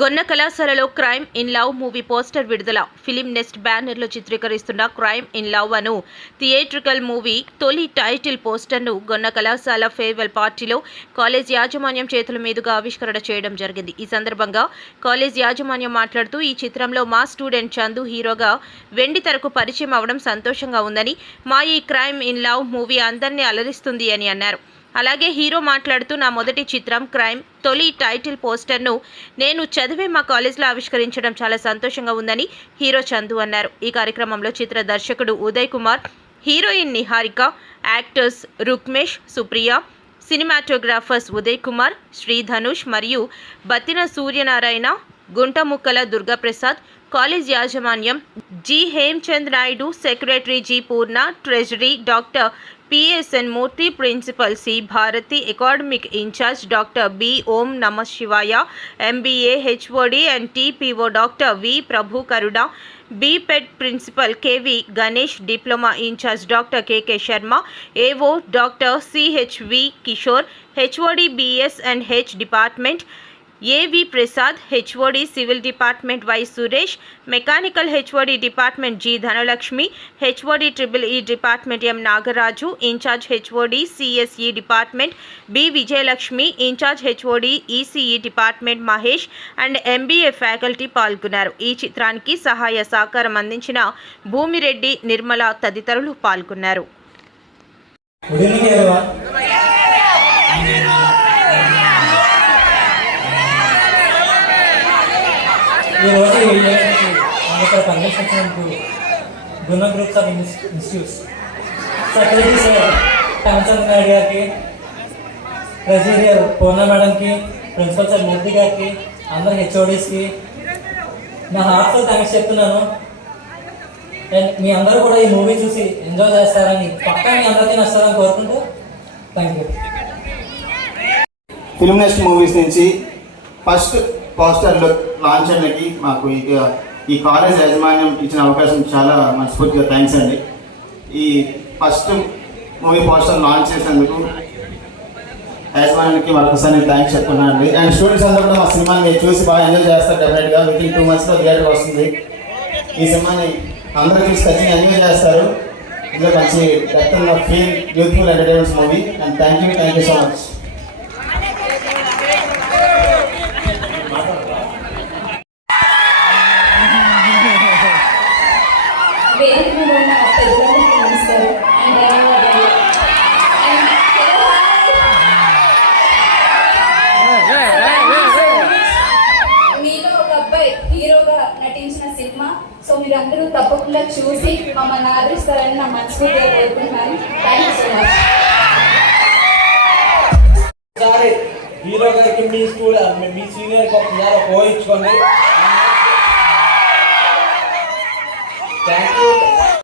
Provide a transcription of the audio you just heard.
గొన్న కళాశాలలో crime in love movie poster విడుదల. Film nest బ్యానర్లో చిత్రీకరిస్తున్న క్రైమ్ ఇన్ లవ్ అను థియేట్రికల్ మూవీ తొలి టైటిల్ పోస్టర్ను గొన్న కళాశాల ఫేర్వెల్ పార్టీలో కాలేజ్ యాజమాన్యం చేతుల మీదుగా ఆవిష్కరణ చేయడం జరిగింది. ఈ సందర్భంగా కాలేజ్ యాజమాన్యం మాట్లాడుతూ ఈ చిత్రంలో మా స్టూడెంట్ చందు హీరోగా వెండి తెరకు పరిచయం అవడం సంతోషంగా ఉందని మా ఈ క్రైమ్ ఇన్ లవ్ మూవీ అందరినీ అలరిస్తుంది అని అన్నారు. అలాగే హీరో మాట్లాడుతూ నా మొదటి చిత్రం క్రైమ్ తొలి టైటిల్ పోస్టర్ను నేను చదివే మా కాలేజ్లో ఆవిష్కరించడం చాలా సంతోషంగా ఉందని హీరో చందు అన్నారు. ఈ కార్యక్రమంలో చిత్ర దర్శకుడు Uday Kumar heroine Niharika actors Rukmesh Supriya cinematographers Uday Kumar Shri Dhanush మరియు బత్తిన సూర్యనారాయణ గుంటముక్కల దుర్గాప్రసాద్ కాలేజ్ యాజమాన్యం G. Hemchand Naidu secretary G. Purna treasury doctor PSN Murthy principal C. Bharathi academic incharge doctor B. Om Nama Shivaya MBA HOD and TPO doctor V. Prabhu Karuda BPEd principal KV Ganesh diploma incharge doctor KK Sharma AO doctor CHV Kishore HOD BS and H. Department AV Prasad HOD civil department Y Suresh mechanical HOD department G Dhanalakshmi HOD triple E department M Nagaraju incharge HOD CSE department B Vijayalakshmi incharge HOD ECE department Mahesh and MBA faculty పాల్గొన్నారు. ఈ చిత్రానికి సహాయ సహకారం అందించిన భూమిరెడ్డి నిర్మల తదితరులు పాల్గొన్నారు. ఈరోజు ఈ ఈవెంట్కి మన ఇక్కడ పనిచేసినందుకు Guna groups of institutes secretary sir Ramachandra Naidu గారికి ట్రెజరీ పూర్ణ మేడంకి ప్రిన్సిపల్ సార్ మూర్తి గారికి అందరు హెచ్ఓడీస్కి నా హార్ట్తో థ్యాంక్స్ చెప్తున్నాను అండ్ మీ అందరూ కూడా ఈ మూవీ చూసి ఎంజాయ్ చేస్తారని పక్కా మీ అందరికీ నచ్చాలని కోరుకుంటూ thank you film next movies నుంచి ఫస్ట్ పోస్టర్లు లాంచ్ మాకు ఇక ఈ కాలేజ్ యాజమాన్యం ఇచ్చిన అవకాశం చాలా మనస్ఫూర్తిగా థ్యాంక్స్ అండి. ఈ ఫస్ట్ మూవీ పోస్టర్ లాంచ్ చేసినందుకు యాజమాన్యానికి మరొకసారి నేను థ్యాంక్స్ చెప్తున్నాను అండి. అండ్ స్టూడెంట్స్ అందరూ కూడా మా సినిమాని చూసి బాగా ఎంజాయ్ చేస్తారు డెఫినెట్గా విత్ ఇన్ టూ మంత్స్లో థియేటర్ వస్తుంది. ఈ సినిమాని అందరూ చూసి ఖచ్చితంగా ఎంజాయ్ చేస్తారు. ఇందులో మంచి depth feel youthful entertainments movie and thank you thank you so much హీరోగా నటించిన సినిమా. సో మీరు అందరూ తప్పకుండా చూసి మమ్మల్ని ఆదరిస్తారని నా మనస్ఫూర్తిగా కోరుకుంటున్నాను. థ్యాంక్ యూ సో మచ్ ఒకసారి హీరో గారికి మీ స్కూల్ మీ సీనియర్ ఒకసారి పోయించుకోండి థ్యాంక్ యూ